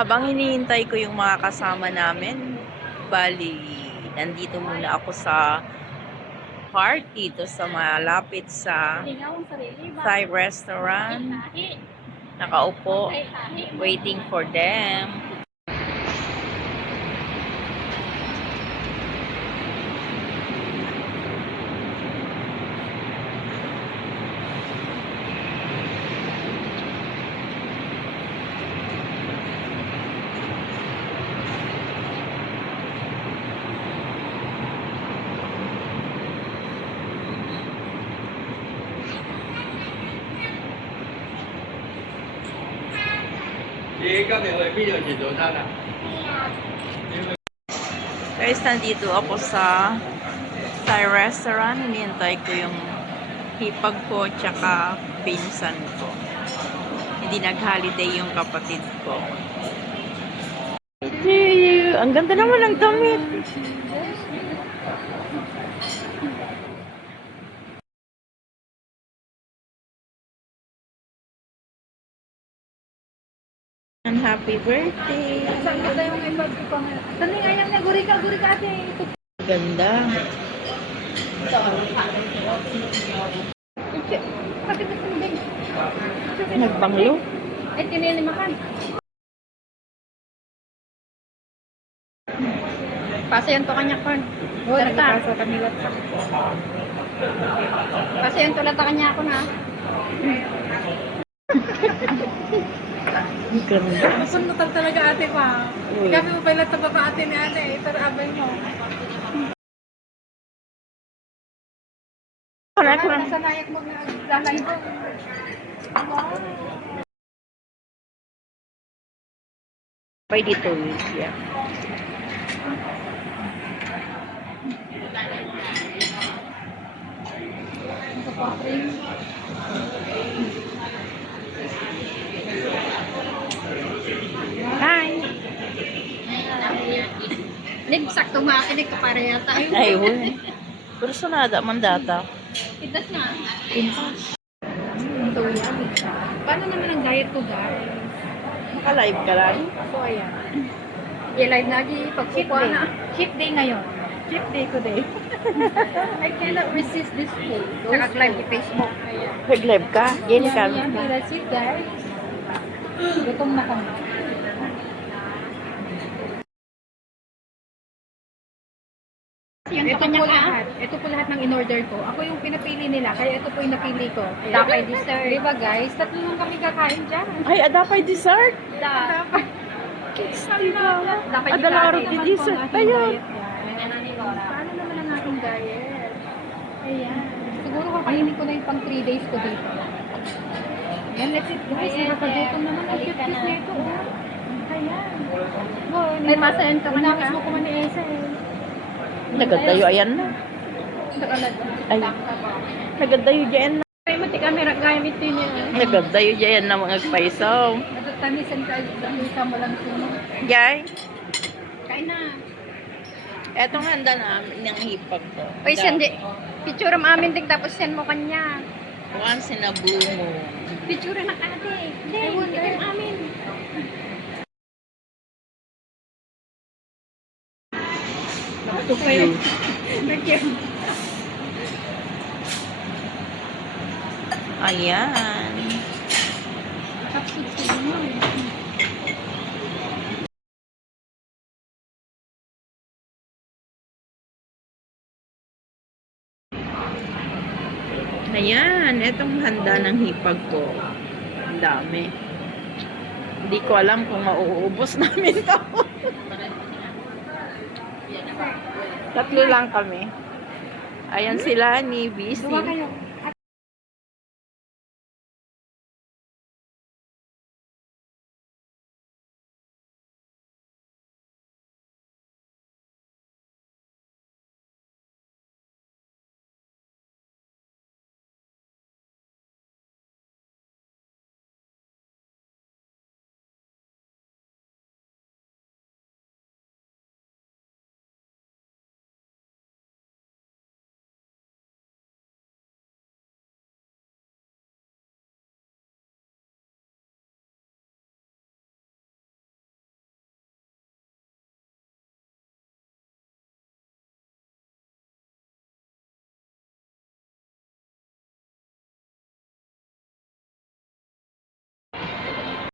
Habang hinihintay ko yung mga kasama namin, bali, nandito muna ako sa park dito sa malapit sa Thai restaurant. Nakaupo, waiting for them. Guys, nandito ako sa Thai restaurant. Hinihintay ko yung hipag ko tsaka pinsan ko. Hindi nag-holiday yung kapatid ko. Ang ganda naman ng damit. And happy birthday. Saan ba tayo may birthday pa nga? Saan nga yan? Guri ka ate. Ganda. Pati ba sundin? Nagbanglo. Ay, tininimakan. Pasayan to kanya kon. Oo, nagpasa kami lahat. Pasayan to lahat kanya ako na. Ganda. Masunod talaga ate pa. Uy. Kami mo pala taba pa ate ni ate. Ito abay mo. Nasa nayak mo naglalay mo. Pwede dito, yeah. Hi! Lig, sakto makinig ka para yata. Ay, huy. Personada man data. Itas na. Ito yan. Paano naman ang diet ko guys? Naka-live ka lang? So ayan. I-live na lagi Cheat pagkukuha day. na. Cheat day ngayon. Cheat day today. I cannot resist this food. Naka-live di Facebook. Ayan. Nag-live ka? Yan ka. Yan, that's it guys. Gutom na kami. Yung Ito po lahat ng in-order ko. Ako yung pinapili nila, kaya ito po yung napili ko. Dapat dessert. Diba guys? Tatlo lang kami kakain dyan. Ay, adapay dessert. Dapat. Dapat Adalaro Ito di naman dessert po ang ating tayo. diet, guys. Paano naman ang ating diet? Ayan. Siguro kakainin ko na yung pang 3 days ko dito. Ayan, let's eat guys. Nakakagutom naman. Ang cute na ito. Oh. Ayan. Oh, May masento ka na Inamis ka. mo ko man ni Esa eh. Nagadayo, ayan na. Ay, nagadayo dyan na. Ay, mati camera gamit din niya. Nagadayo dyan na mga paisaw. Natutanisan ka, isa mo lang sino. Yay. Kain na. Etong handa namin ng hipag ko. Oy, send picture mo amin din tapos send mo kanya. Once in a blue moon. Picture na ate. Hindi, I wonder. ito amin. Cute. Thank you. Ayan. Kapsik mo. Ayan, etong handa ng hipag ko. Ang dami. Hindi ko alam kung mauubos namin to. Tatlo lang kami. Ayan sila ni BC. Duwa kayo.